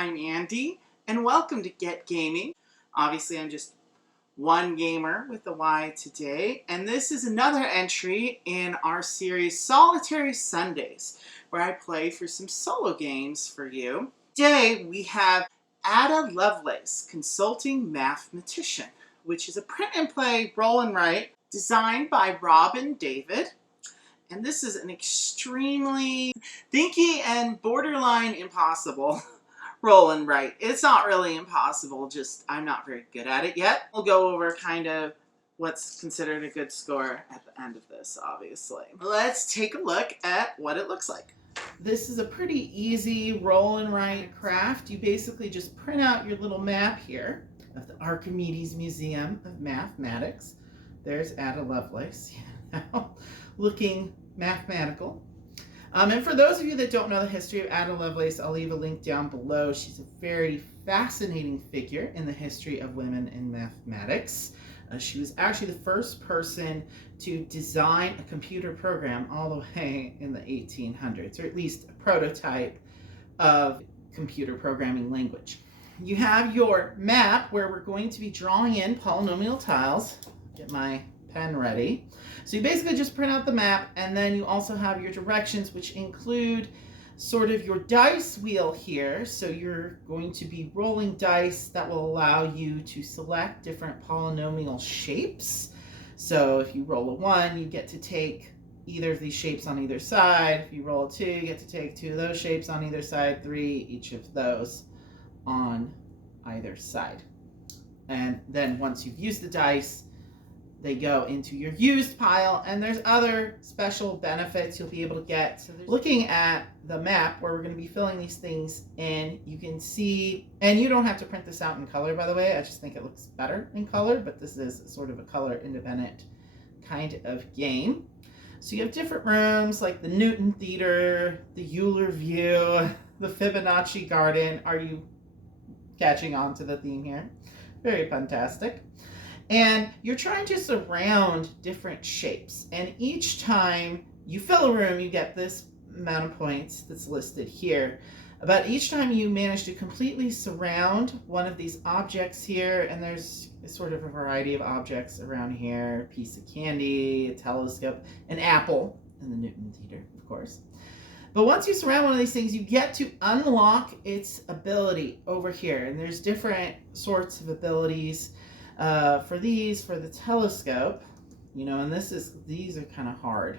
I'm Andy, and welcome to Get Gaming. Obviously, I'm just one gamer with a Y today, and this is another entry in our series Solitary Sundays, where I play for some solo games for you. Today, we have Ada Lovelace, Consulting Mathematician, which is a print and play roll and write designed by Robin David. And this is an extremely thinky and borderline impossible roll and write. It's not really impossible, just I'm not very good at it yet. We'll go over kind of what's considered a good score at the end of this, obviously. Let's take a look at what it looks like. This is a pretty easy roll and write craft. You basically just print out your little map here of the Archimedes Museum of Mathematics. There's Ada Lovelace, looking mathematical. And for those of you that don't know the history of Ada Lovelace, I'll leave a link down below. She's a very fascinating figure in the history of women in mathematics. She was actually the first person to design a computer program all the way in the 1800s, or at least a prototype of computer programming language. You have your map where we're going to be drawing in polynomial tiles. Get my pen ready. So you basically just print out the map, and then you also have your directions, which include sort of your dice wheel here. So you're going to be rolling dice that will allow you to select different polynomial shapes. So if you roll a 1, you get to take either of these shapes on either side. If you roll a 2, you get to take 2 of those shapes on either side, 3 each of those on either side. And then once you've used the dice, they go into your used pile, and there's other special benefits you'll be able to get. So looking at the map where we're going to be filling these things in, you can see, and you don't have to print this out in color, by the way. I just think it looks better in color, but this is sort of a color independent kind of game. So you have different rooms like the Newton Theater, the Euler View, the Fibonacci Garden. Are you catching on to the theme here? Very fantastic. And you're trying to surround different shapes. And each time you fill a room, you get this amount of points that's listed here. But each time you manage to completely surround one of these objects here, and there's sort of a variety of objects around here, a piece of candy, a telescope, an apple in the Newton Theater, of course. But once you surround one of these things, you get to unlock its ability over here. And there's different sorts of abilities. For the telescope, and these are kind of hard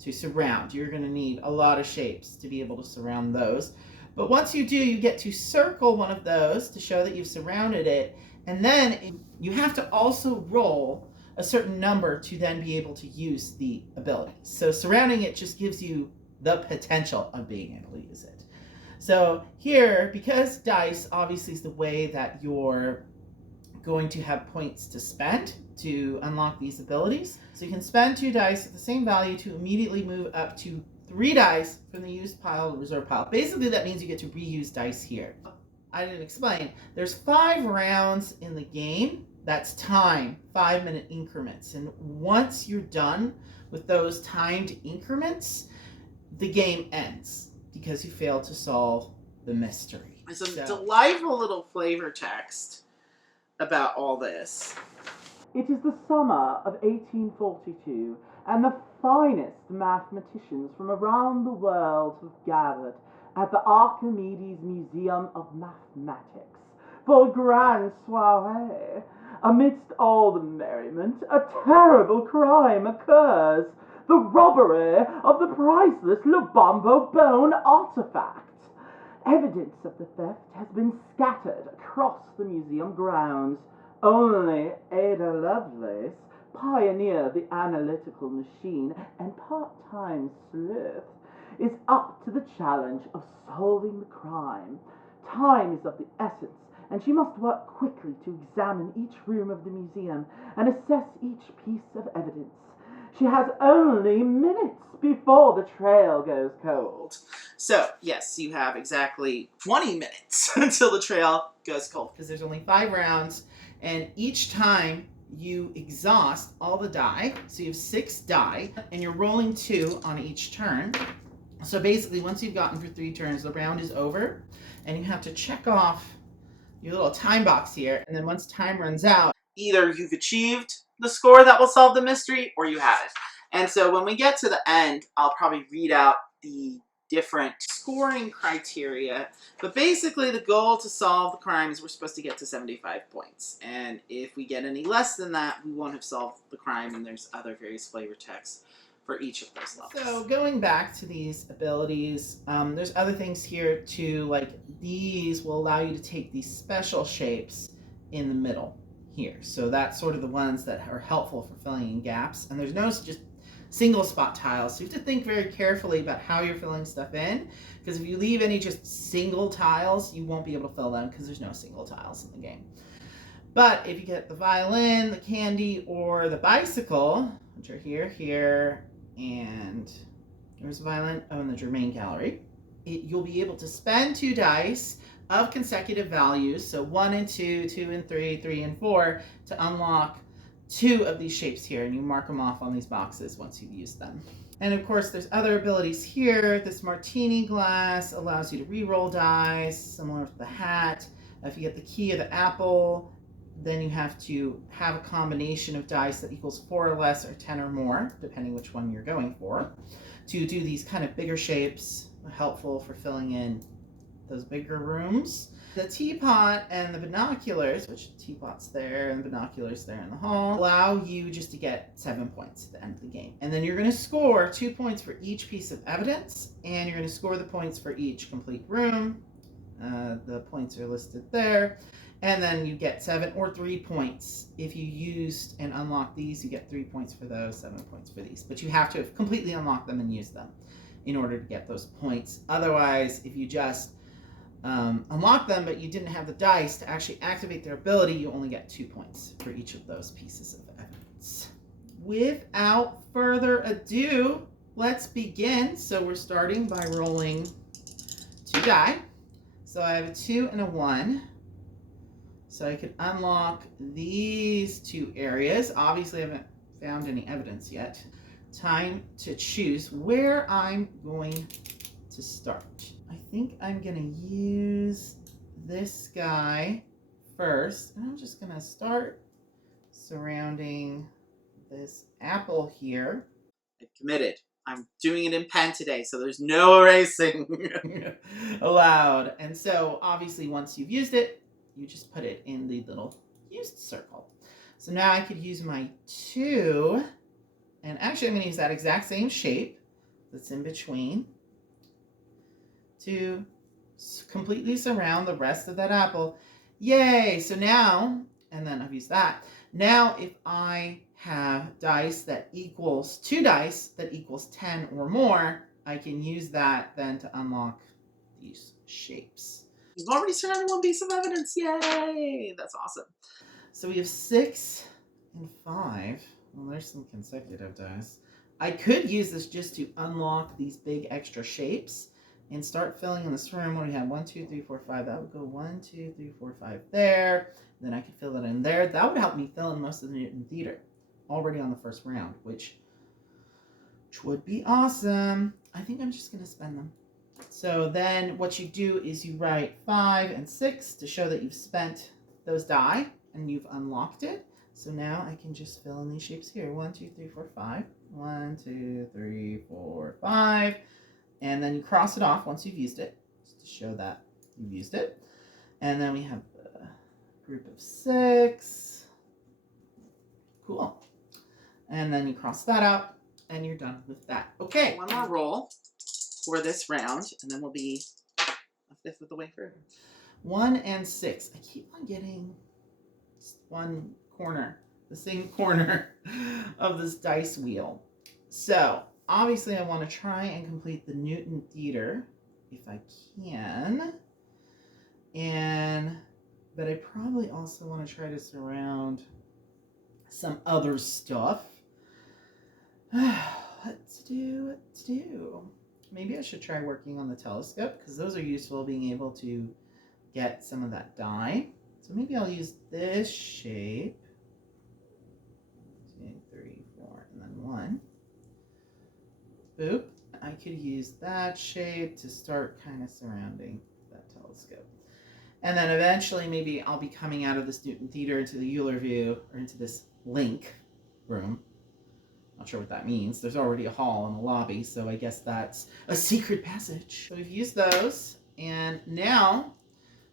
to surround. You're going to need a lot of shapes to be able to surround those. But once you do, you get to circle one of those to show that you've surrounded it. And then you have to also roll a certain number to then be able to use the ability. So surrounding it just gives you the potential of being able to use it. So here, because dice obviously is the way that you're going to have points to spend to unlock these abilities. So you can spend 2 dice at the same value to immediately move up to 3 dice from the used pile to reserve pile. Basically, that means you get to reuse dice here. I didn't explain. There's 5 rounds in the game. That's time, 5-minute increments. And once you're done with those timed increments, the game ends because you failed to solve the mystery. It's a delightful little flavor text about all this. It is the summer of 1842, and the finest mathematicians from around the world have gathered at the Archimedes Museum of Mathematics for a grand soiree. Amidst all the merriment, a terrible crime occurs: the robbery of the priceless Lubombo bone artifact. Evidence of the theft has been scattered across the museum grounds. Only Ada Lovelace, pioneer of the analytical machine and part-time sleuth, is up to the challenge of solving the crime. Time is of the essence, and she must work quickly to examine each room of the museum and assess each piece of evidence. She has only minutes before the trail goes cold. So, yes, you have exactly 20 minutes until the trail goes cold, because there's only 5 rounds, and each time you exhaust all the die, so you have 6 die, and you're rolling 2 on each turn, So basically, once you've gotten through 3 turns, the round is over, and you have to check off your little time box here, and then once time runs out, either you've achieved the score that will solve the mystery, or you haven't. And so when we get to the end, I'll probably read out the different scoring criteria. But basically, the goal to solve the crime is we're supposed to get to 75 points. And if we get any less than that, we won't have solved the crime, and there's other various flavor texts for each of those levels. So going back to these abilities, there's other things here too, like these will allow you to take these special shapes in the middle here. So that's sort of the ones that are helpful for filling in gaps. And there's no just single spot tiles. So you have to think very carefully about how you're filling stuff in, because if you leave any just single tiles, you won't be able to fill them because there's no single tiles in the game. But if you get the violin, the candy, or the bicycle, which are here, and there's a violin, in the Germain Gallery, you'll be able to spend 2 dice of consecutive values, so 1 and 2, 2 and 3, 3 and 4, to unlock 2 of these shapes here, and you mark them off on these boxes once you've used them. And of course, there's other abilities here. This martini glass allows you to re-roll dice, similar to the hat. If you get the key of the apple, then you have to have a combination of dice that equals 4 or less or 10 or more, depending which one you're going for, to do these kind of bigger shapes, helpful for filling in those bigger rooms. The teapot and the binoculars, which the teapot's there and the binoculars there in the hall, allow you just to get 7 points at the end of the game. And then you're going to score 2 points for each piece of evidence, and you're going to score the points for each complete room. The points are listed there. And then you get 7 or 3 points. If you used and unlocked these, you get 3 points for those, 7 points for these. But you have to have completely unlocked them and used them in order to get those points. Otherwise, if you just unlock them, but you didn't have the dice to actually activate their ability, you only get 2 points for each of those pieces of evidence. Without further ado, let's begin. So we're starting by rolling 2 die. So I have a 2 and a 1. So I could unlock these 2 areas. Obviously, I haven't found any evidence yet. Time to choose where I'm going to start. I think I'm going to use this guy first. And I'm just going to start surrounding this apple here. I've committed. I'm doing it in pen today, so there's no erasing allowed. And so obviously once you've used it, you just put it in the little used circle. So now I could use my 2, and actually I'm going to use that exact same shape that's in between to completely surround the rest of that apple. Yay! So now, and then I've used that. Now if I have dice that equals 2 dice that equals 10 or more, I can use that then to unlock these shapes. We've already surrounded 1 piece of evidence. Yay! That's awesome. So we have 6 and 5. Well, there's some consecutive dice. I could use this just to unlock these big extra shapes and start filling in this room where we have 1, 2, 3, 4, 5. That would go 1, 2, 3, 4, 5 there. Then I could fill it in there. That would help me fill in most of the Newton Theater already on the first round, which would be awesome. I think I'm just going to spend them. So then what you do is you write 5 and 6 to show that you've spent those die and you've unlocked it. So now I can just fill in these shapes here. 1, 2, 3, 4, 5. 1, 2, 3, 4, 5. And then you cross it off once you've used it, just to show that you've used it. And then we have a group of 6. Cool. And then you cross that out and you're done with that. Okay, one more roll for this round, and then we'll be a fifth of the way through. 1 and 6. I keep on getting one corner, the same corner of this dice wheel. So obviously I want to try and complete the Newton Theater if I can. But I probably also want to try to surround some other stuff. What to do? Maybe I should try working on the telescope, because those are useful, being able to get some of that dye. So maybe I'll use this shape. 2, 3, 4, and then 1. Boop. I could use that shape to start kind of surrounding that telescope. And then eventually maybe I'll be coming out of this Newton Theater into the Euler view, or into this link room. Not sure what that means. There's already a hall in the lobby, so I guess that's a secret passage. So we've used those, and now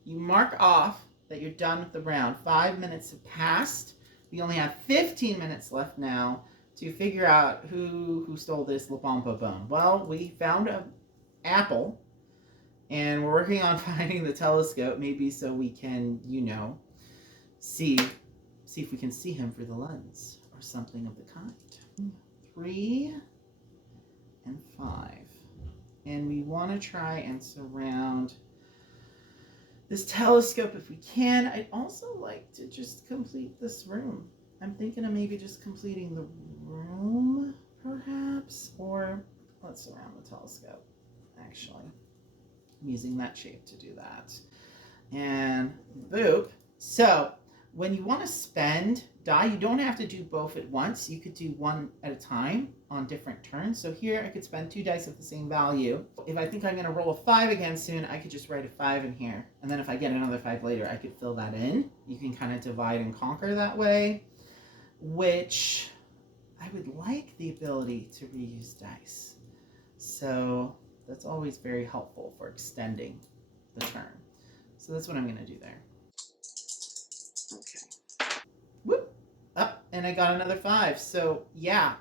you mark off that you're done with the round. 5 minutes have passed. We only have 15 minutes left now to figure out who stole this La Pompa bone. Well, we found an apple, and we're working on finding the telescope, maybe so we can, see if we can see him through the lens or something of the kind. 3 and 5. And we want to try and surround this telescope if we can. I'd also like to just complete this room. I'm thinking of maybe just completing the room, perhaps, or let's surround the telescope, actually. I'm using that shape to do that. And boop. So when you want to spend die, you don't have to do both at once. You could do one at a time on different turns. So here I could spend 2 dice of the same value. If I think I'm going to roll a 5 again soon, I could just write a 5 in here. And then if I get another 5 later, I could fill that in. You can kind of divide and conquer that way, which I would like the ability to reuse dice. So that's always very helpful for extending the turn. So that's what I'm going to do there. Okay. Whoop. Up, and I got another 5. So yeah,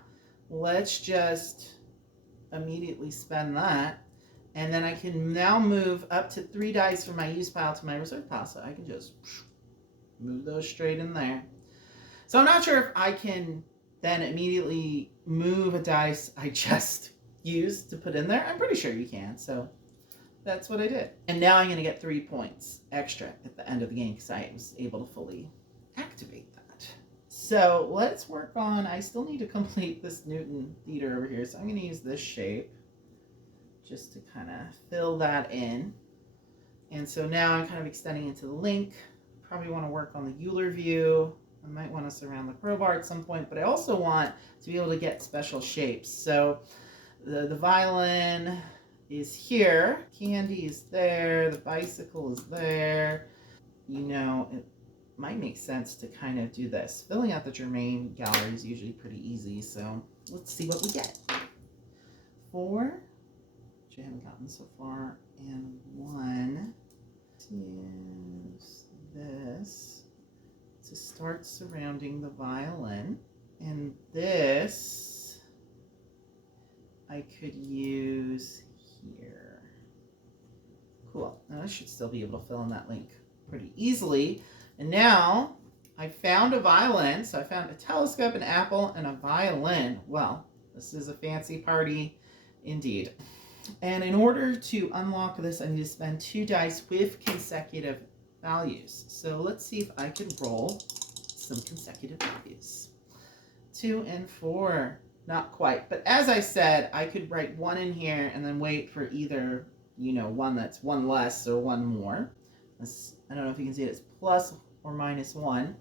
let's just immediately spend that. And then I can now move up to 3 dice from my use pile to my reserve pile. So I can just move those straight in there. So I'm not sure if I can then immediately move a dice I just used to put in there. I'm pretty sure you can. So that's what I did. And now I'm going to get 3 points extra at the end of the game because I was able to fully activate that. So let's work on, I still need to complete this Newton Theater over here. So I'm going to use this shape just to kind of fill that in. And so now I'm kind of extending into the link. Probably want to work on the Euler view. I might want to surround the crowbar at some point, but I also want to be able to get special shapes. So the violin is here, candy is there, the bicycle is there. It might make sense to kind of do this. Filling out the Germain gallery is usually pretty easy, so let's see what we get. 4, which I haven't gotten so far, and 1. Use this to start surrounding the violin, and this I could use here. Cool. Now I should still be able to fill in that link pretty easily. And now I found a violin. So I found a telescope, an apple, and a violin. Well, this is a fancy party indeed. And in order to unlock this, I need to spend 2 dice with consecutive values. So let's see if I can roll some consecutive values. 2 and 4. Not quite. But as I said, I could write 1 in here and then wait for either, one that's 1 less or 1 more. I don't know if you can see it. It's plus or minus 1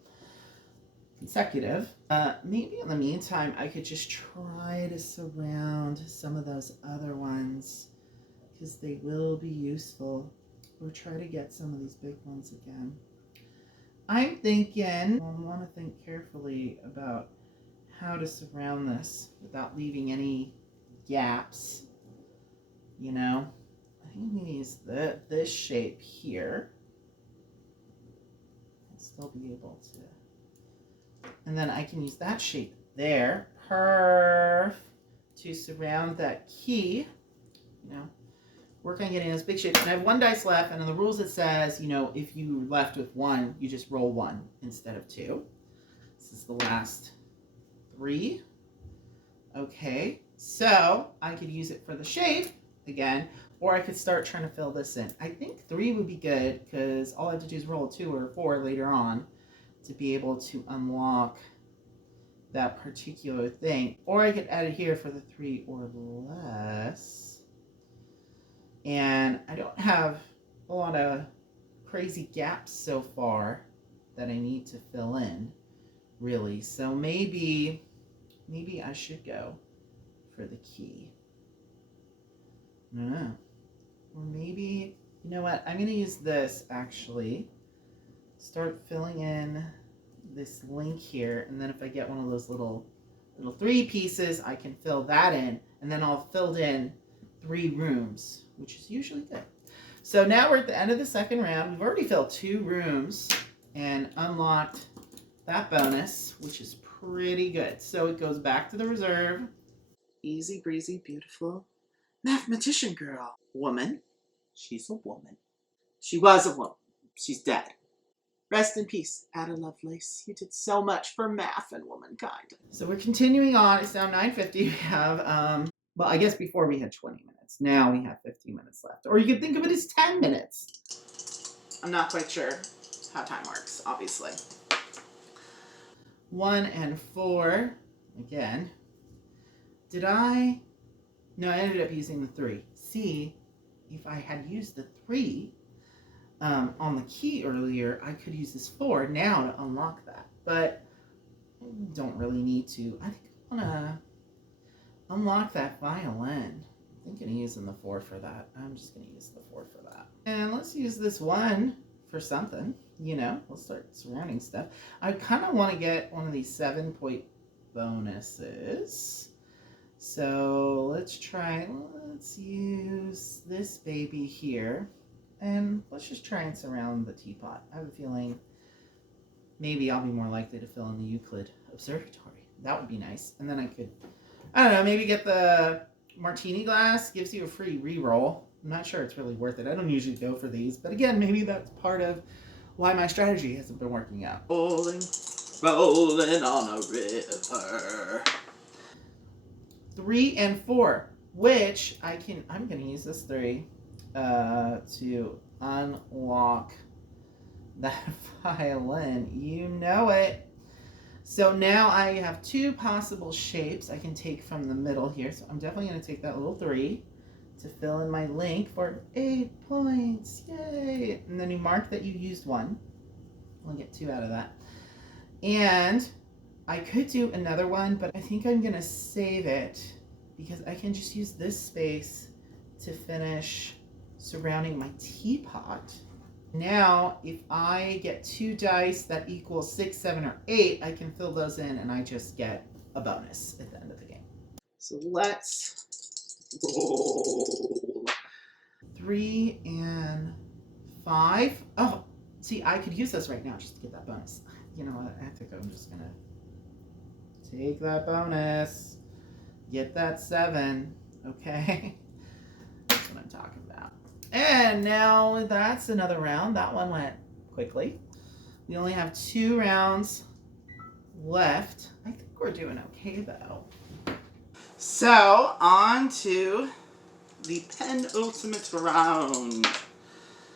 consecutive. Maybe in the meantime, I could just try to surround some of those other ones because they will be useful. Or try to get some of these big ones again. I'm thinking, I want to think carefully about how to surround this without leaving any gaps. I think we use this shape here. And still be able to. And then I can use that shape there. To surround that key. Work on getting those big shapes. And I have 1 dice left, and in the rules it says, if you left with 1, you just roll 1 instead of 2. This is the last 3. Okay, so I could use it for the shape again, or I could start trying to fill this in. I think 3 would be good because all I have to do is roll a 2 or a 4 later on to be able to unlock that particular thing. Or I could add it here for the 3 or less. And I don't have a lot of crazy gaps so far that I need to fill in, really. So maybe I should go for the key. I don't know. Or maybe, you know what? I'm going to use this actually. Start filling in this link here, and then if I get one of those little 3 pieces, I can fill that in, and then I'll fill in 3 rooms, which is usually good. So now we're at the end of the second round. We've already filled 2 rooms and unlocked that bonus, which is pretty good. So it goes back to the reserve. Easy breezy, beautiful mathematician girl. Woman. She's a woman. She was a woman. She's dead. Rest in peace, Ada Lovelace. You did so much for math and womankind. So we're continuing on. It's now 9:50. We have, well, I guess before we had 20 minutes. Now we have 15 minutes left. Or you could think of it as 10 minutes. I'm not quite sure how time works, obviously. 1 and 4. Again. Did I? No, I ended up using the 3. See, if I had used the 3, on the key earlier, I could use this 4 now to unlock that, but I don't really need to. I think I want to unlock that violin. I'm thinking of using the 4 for that. I'm just going to use the 4 for that. And let's use this 1 for something, you know. We'll start surrounding stuff. I kind of want to get one of these 7-point bonuses. So let's use this baby here. And let's just try and surround the teapot. I have a feeling maybe I'll be more likely to fill in the Euclid Observatory. That would be nice. And then I could, I don't know, maybe get the martini glass. Gives you a free reroll. I'm not sure it's really worth it. I don't usually go for these. But again, maybe that's part of why my strategy hasn't been working out. Rolling on a river. 3 and 4, which I'm going to use this 3. To unlock that violin. You know it. So now I have 2 possible shapes I can take from the middle here. So I'm definitely going to take that little 3 to fill in my link for 8 points. Yay! And then you mark that you used 1. I'll get 2 out of that. And I could do another one, but I think I'm going to save it because I can just use this space to finish surrounding my teapot. Now, if I get 2 dice that equal 6, 7, or 8, I can fill those in and I just get a bonus at the end of the game. So let's roll. 3 and 5. Oh, see, I could use this right now just to get that bonus. You know what? I think I'm just going to take that bonus. Get that 7. Okay? That's what I'm talking about. And now that's another round. That one went quickly. We only have 2 rounds left. I think we're doing okay, though. So, on to the penultimate round.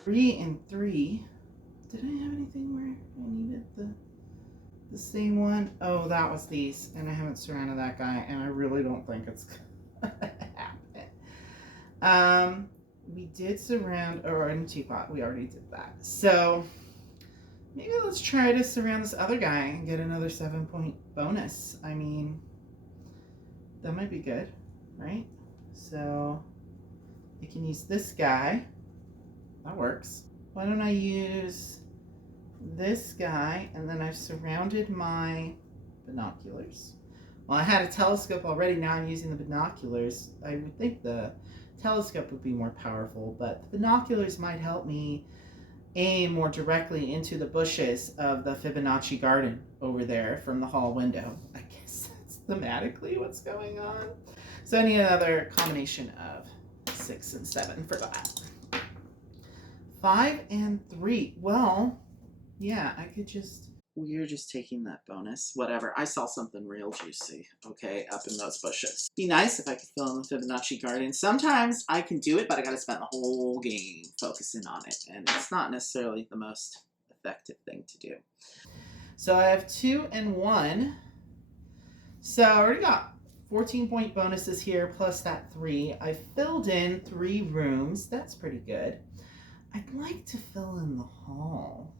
3 and 3. Did I have anything where I needed the same one? Oh, that was these. And I haven't surrounded that guy. And I really don't think it's going to happen. We did surround our teapot. We already did that. So maybe let's try to surround this other guy and get another 7-point bonus. I mean, that might be good, right? So I can use this guy. That works. Why don't I use this guy, and then I've surrounded my binoculars. Well, I had a telescope already. Now I'm using the binoculars. I would think the telescope would be more powerful, but the binoculars might help me aim more directly into the bushes of the Fibonacci garden over there from the hall window. I guess that's thematically what's going on. So I need another combination of 6 and 7 for that. 5 and 3. Well, yeah, I could just... We're just taking that bonus. Whatever. I saw something real juicy, okay, up in those bushes. Be nice if I could fill in the Fibonacci garden. Sometimes I can do it, but I gotta spend the whole game focusing on it, and it's not necessarily the most effective thing to do. So I have 2 and 1. So I already got 14-point bonuses here, plus that 3. I filled in 3 rooms. That's pretty good. I'd like to fill in the hall,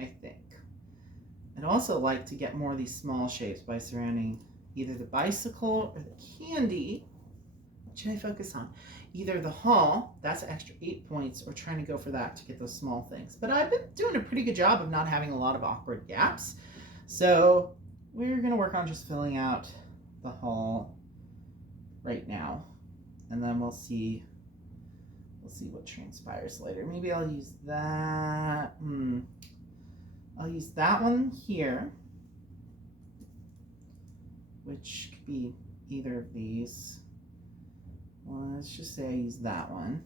I think. I'd also like to get more of these small shapes by surrounding either the bicycle or the candy. I'll should I focus on? Either the hall, that's an extra 8 points, or trying to go for that to get those small things. But I've been doing a pretty good job of not having a lot of awkward gaps. So we're going to work on just filling out the hall right now. And then we'll see what transpires later. Maybe I'll use that. I'll use that one here, which could be either of these. Well, let's just say I use that one.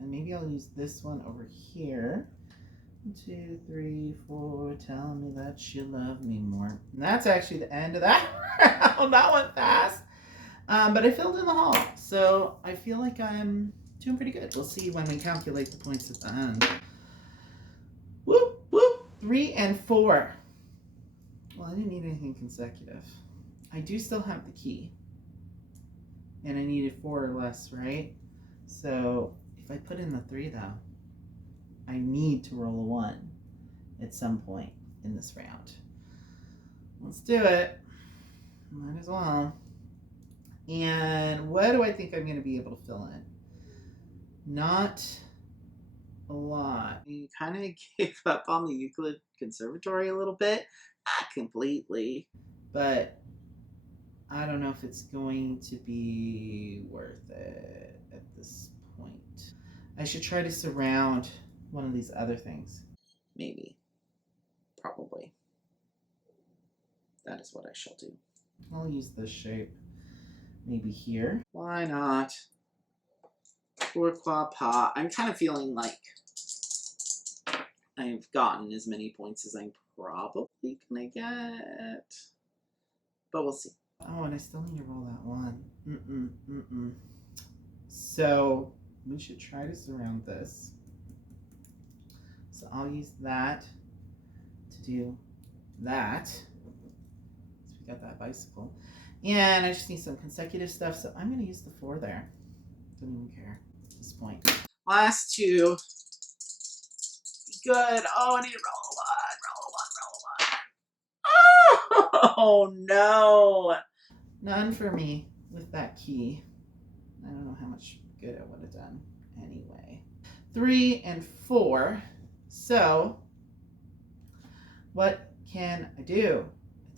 And maybe I'll use this one over here. 1, 2, 3, 4, tell me that you love me more. And that's actually the end of that round. That went fast. But I filled in the hall, so I feel like I'm doing pretty good. We'll see when we calculate the points at the end. Whoop, whoop, 3 and 4. Well, I didn't need anything consecutive. I do still have the key. And I needed 4 or less, right? So if I put in the 3 though, I need to roll a 1 at some point in this round. Let's do it. Might as well. And what do I think I'm going to be able to fill in? Not a lot. You kind of gave up on the Euclid Conservatory a little bit. Not completely. But I don't know if it's going to be worth it at this point. I should try to surround one of these other things. Maybe. Probably. That is what I shall do. I'll use this shape. Maybe here. Why not? Pourquoi pas? I'm kind of feeling like I've gotten as many points as I'm probably gonna get. But we'll see. Oh, and I still need to roll that 1. So we should try to surround this. So I'll use that to do that. So we got that bicycle. And I just need some consecutive stuff, so I'm going to use the 4 there. Don't even care at this point. Last 2. Be good. Oh, I need to roll a 1. Oh, no. None for me with that key. I don't know how much good I would have done anyway. 3 and 4. So, what can I do?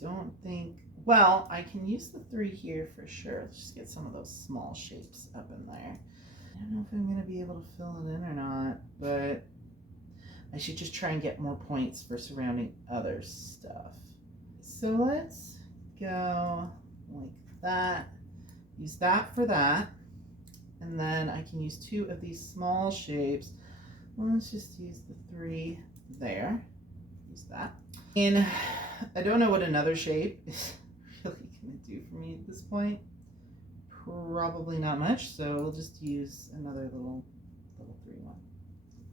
I don't think... Well, I can use the 3 here for sure. Let's just get some of those small shapes up in there. I don't know if I'm going to be able to fill it in or not, but I should just try and get more points for surrounding other stuff. So let's go like that. Use that for that. And then I can use 2 of these small shapes. Well, let's just use the 3 there. Use that. And I don't know what another shape is really going to do for me at this point. Probably not much, so we'll just use another little 3 one.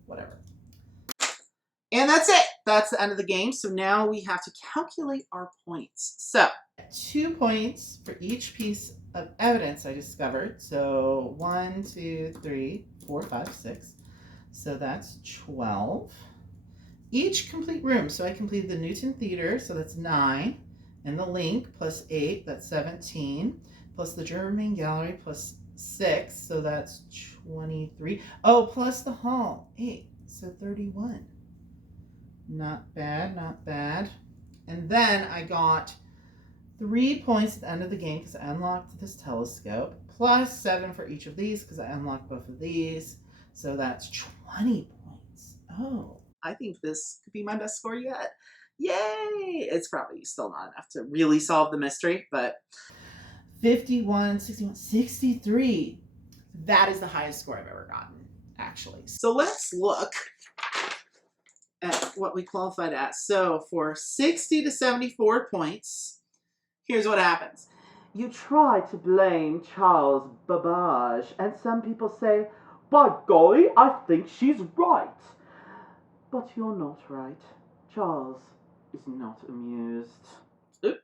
Whatever. And that's it. That's the end of the game. So now we have to calculate our points. So 2 points for each piece of evidence I discovered. So 1, 2, 3, 4, 5, 6. So that's 12. Each complete room. So I completed the Newton Theater, so that's 9. And the Link plus 8, that's 17. Plus the German Gallery plus 6, so that's 23. Oh, plus the Hall, 8, so 31. Not bad, not bad. And then I got 3 points at the end of the game because I unlocked this telescope, plus 7 for each of these because I unlocked both of these. So that's 20 points. Oh, I think this could be my best score yet. Yay! It's probably still not enough to really solve the mystery, but 51, 61, 63. That is the highest score I've ever gotten, actually. So let's look at what we qualified at. So for 60 to 74 points, here's what happens. You try to blame Charles Babbage, and some people say, by golly, I think she's right. But you're not right. Charles is not amused. Oop,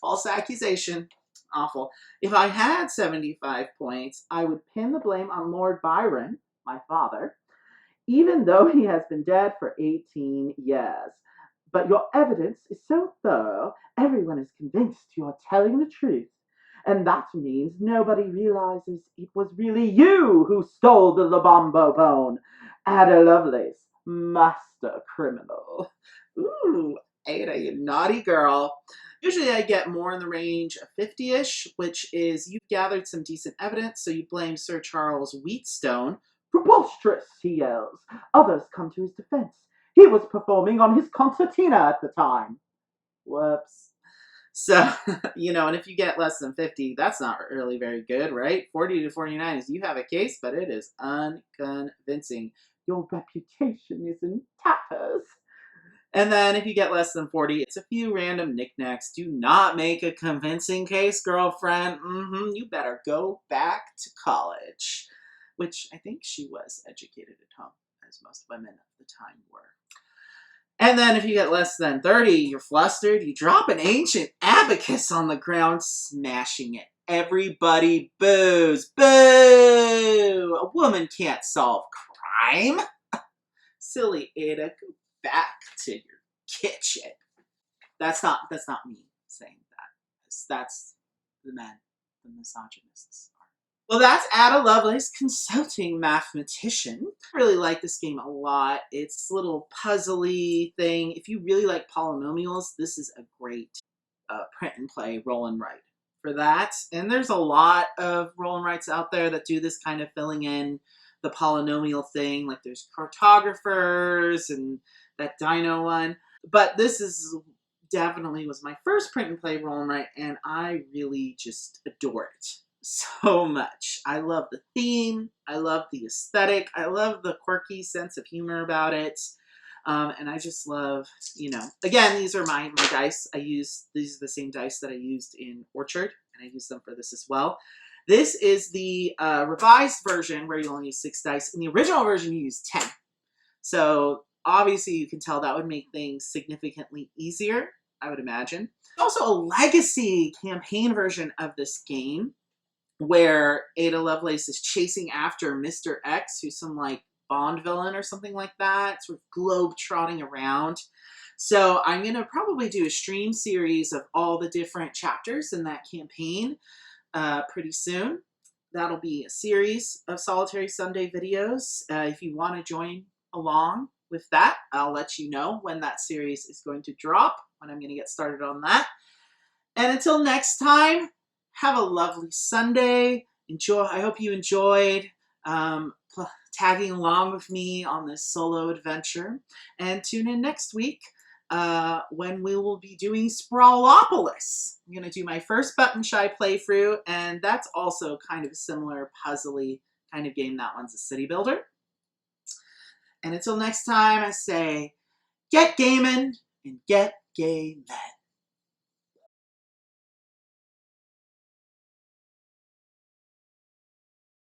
false accusation. Awful. If I had 75 points, I would pin the blame on Lord Byron, my father, even though he has been dead for 18 years. But your evidence is so thorough, everyone is convinced you are telling the truth. And that means nobody realizes it was really you who stole the Lobombo bone. Ada Lovelace, master criminal. Ooh, Ada, you naughty girl. Usually I get more in the range of 50-ish, which is you've gathered some decent evidence, so you blame Sir Charles Wheatstone. Preposterous, he yells. Others come to his defense. He was performing on his concertina at the time. Whoops. So, and if you get less than 50, that's not really very good, right? 40 to 49 is you have a case, but it is unconvincing. Your reputation is in tatters. And then if you get less than 40, it's a few random knickknacks. Do not make a convincing case, girlfriend. You better go back to college. Which I think she was educated at home, as most women of the time were. And then if you get less than 30, you're flustered. You drop an ancient abacus on the ground, smashing it. Everybody boos. Boo! A woman can't solve crime. Silly Ada, go back to your kitchen. That's not me saying that. That's the men, the misogynists. Well, that's Ada Lovelace, Consulting Mathematician. I really like this game a lot. It's a little puzzly thing. If you really like polynomials, this is a great print and play roll and write for that. And there's a lot of roll and writes out there that do this kind of filling in the polynomial thing. Like there's cartographers and that dino one. But this is definitely was my first print and play roll and write, and I really just adore it so much. I love the theme. I love the aesthetic. I love the quirky sense of humor about it. And I just love, again, these are my dice. These are the same dice that I used in Orchard, and I use them for this as well. This is the revised version where you only use 6 dice. In the original version, you use 10. So obviously you can tell that would make things significantly easier, I would imagine. Also a legacy campaign version of this game where Ada Lovelace is chasing after Mr. X, who's some like Bond villain or something like that, sort of globe-trotting around. So I'm going to probably do a stream series of all the different chapters in that campaign pretty soon. That'll be a series of Solitary Sunday videos. If you want to join along with that, I'll let you know when that series is going to drop, when I'm going to get started on that. And until next time, have a lovely Sunday. Enjoy. I hope you enjoyed tagging along with me on this solo adventure. And tune in next week when we will be doing Sprawlopolis. I'm going to do my first Button Shy playthrough, and that's also kind of a similar puzzly kind of game. That one's a city builder. And until next time, I say, get gaming and get gay men.